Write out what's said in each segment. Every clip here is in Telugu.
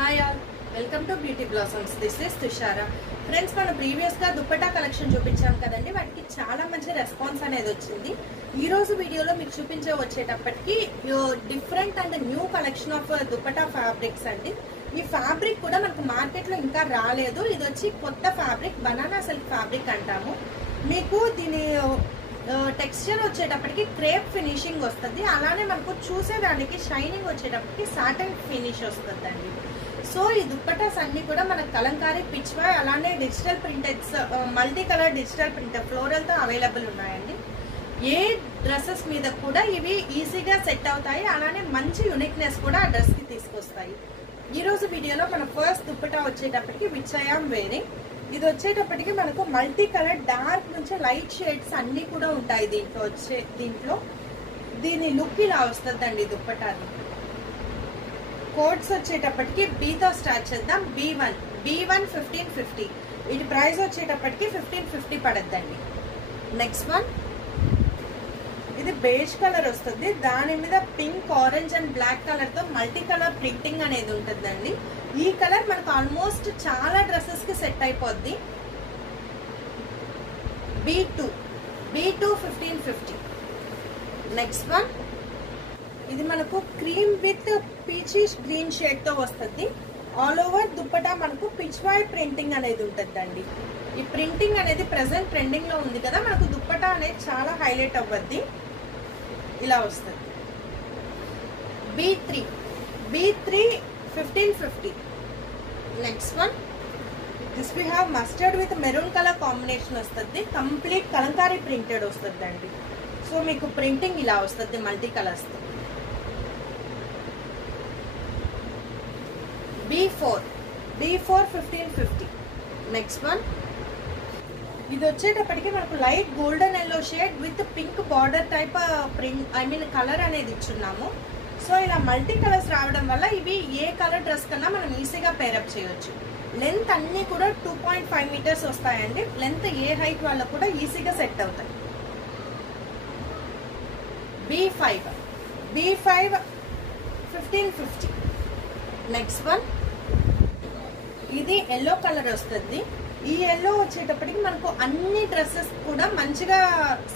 Hi all, welcome to beauty blossoms. This is Tushara. Friends, మనం ప్రీవియస్ గా దుప్పటా కలెక్షన్ చూపించాం కదండి. వాటికి చాలా మంచి రెస్పాన్స్ అనేది వచ్చింది. ఈ రోజు వీడియోలో మీకు వచ్చేటప్పటికి different and new collection of dupatta fabrics అండి. ఈ ఫ్యాబ్రిక్ కూడా మనకు మార్కెట్ లో ఇంకా రాలేదు. ఇది వచ్చి కొత్త ఫ్యాబ్రిక్, బనానా సిల్క్ ఫ్యాబ్రిక్ అంటాము. మీకు దీని టెక్స్చర్ వచ్చేటప్పటికి క్రేప్ ఫినిషింగ్ వస్తుంది. అలానే మనకు చూసేదానికి షైనింగ్ వచ్చేటప్పటికి సాటన్ ఫినిష్ వస్తుందండి. సో ఈ దుప్పటాస్ అన్ని కూడా మనకు కలంకారీ, పిచ్వాయ్, అలానే digital ప్రింటెడ్స్, multi colour digital print floral తో అవైలబుల్ ఉన్నాయండి. ఏ డ్రెస్సెస్ మీద కూడా ఇవి ఈజీగా సెట్ అవుతాయి. అలానే మంచి యూనిక్నెస్ కూడా ఆ డ్రెస్ కి తీసుకొస్తాయి. ఈ రోజు వీడియోలో మన ఫస్ట్ దుప్పటా వచ్చేటప్పటికి విచ్ ఐ యామ్ వేరింగ్. ఇది వచ్చేటప్పటికి మనకు మల్టీ కలర్ డార్క్ నుంచి లైట్ షేడ్స్ అన్ని కూడా ఉంటాయి దీంట్లో. దీని లుక్ ఇలా వస్తుందండి దుప్పటాది. కోడ్స్ వచ్చేటప్పటికి బీతో స్టార్ట్ చేద్దాం. B1 1550. ఇది ప్రైస్ వచ్చేటప్పటికి 1550 పడద్దండి. నెక్స్ట్ వన్, ఇది బేజ్ కలర్ వస్తుంది. దాని మీద pink, orange and black colour తో మల్టీ కలర్ ప్రింటింగ్ అనేది ఉంటుందండి. ఈ కలర్ మనకు ఆల్మోస్ట్ చాలా డ్రెస్సెస్ కి సెట్ అయిపోద్ది. B2 1550. నెక్స్ట్ వన్, ఇది మనకు cream with peachish green shade తో వస్తుంది. ఆల్ ఓవర్ దుప్పటా మనకు పిచ్వాయ్ ప్రింటింగ్ అనేది ఉంటుందండి. ఈ ప్రింటింగ్ అనేది ప్రెసెంట్ ట్రెండింగ్ లో ఉంది కదా, మనకు దుప్పటా అనేది చాలా హైలైట్ అవ్వద్ది. ఇలా వస్తుంది. B3 1550. Next one, this we have mustard with maroon colour combination వస్తుంది. కంప్లీట్ కలంకారీ ప్రింటెడ్ వస్తుంది అండి. సో మీకు ప్రింటింగ్ ఇలా వస్తుంది మల్టీ కలర్స్ తో. B4 1550. నెక్స్ట్ వన్, ఇది వచ్చేటప్పటికి మనకు light golden yellow shade with pink border type print colour అనేది ఇచ్చున్నాము. సో ఇలా మల్టీ కలర్స్ రావడం వల్ల ఇవి ఏ కలర్ డ్రెస్ కన్నా మనం ఈజీగా పేరప్ చేయొచ్చు. లెంత్ అన్ని కూడా 2.5 మీటర్స్ వస్తాయండి. లెంత్ ఏ హైట్ వాళ్ళకు కూడా ఈజీగా సెట్ అవుతాయి. B5 1550. నెక్స్ట్ వన్, ఇది ఎల్లో కలర్ వస్తుంది. ఈ ఎల్లో వచ్చేటప్పటికి మనకు అన్ని డ్రెస్సెస్ కూడా మంచిగా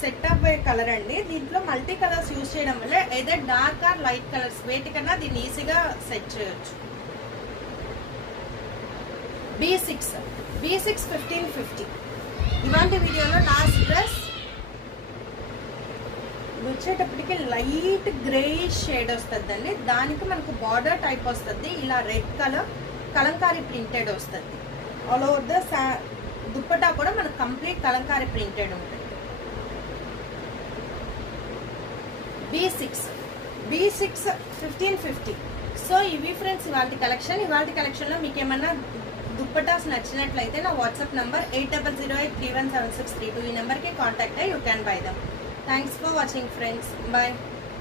సెట్ అవ్వే కలర్ అండి. దీంట్లో మల్టీ కలర్స్ యూజ్ చేయడం వల్ల ఏదో డార్క్ ఆర్ లైట్ కలర్స్ వేటికన్నా దీన్ని ఈజీగా సెట్ చేయొచ్చు. B6 1550. ఇలాంటి వీడియోలో లాస్ట్ డ్రెస్ వచ్చేటప్పటికి లైట్ గ్రేయిష్ షేడ్ వస్తుందండి. దానికి మనకు బార్డర్ టైప్ వస్తుంది. ఇలా రెడ్ కలర్ కలంకారీ ప్రింటెడ్ వస్తుంది. ఆల్ ఓవర్ ద దుప్పటా కూడా మనకు కంప్లీట్ కలంకారీ ప్రింటెడ్ ఉంటుంది. B6 1550. సో ఇవి ఫ్రెండ్స్ ఇవాళ కలెక్షన్ లో మీకు ఏమన్నా దుప్పటాస్ నచ్చినట్లయితే నా వాట్సాప్ నంబర్ 8008317632 ఈ నెంబర్కి కాంటాక్ట్ అయ్యి you can buy them. Thanks for watching friends. Bye.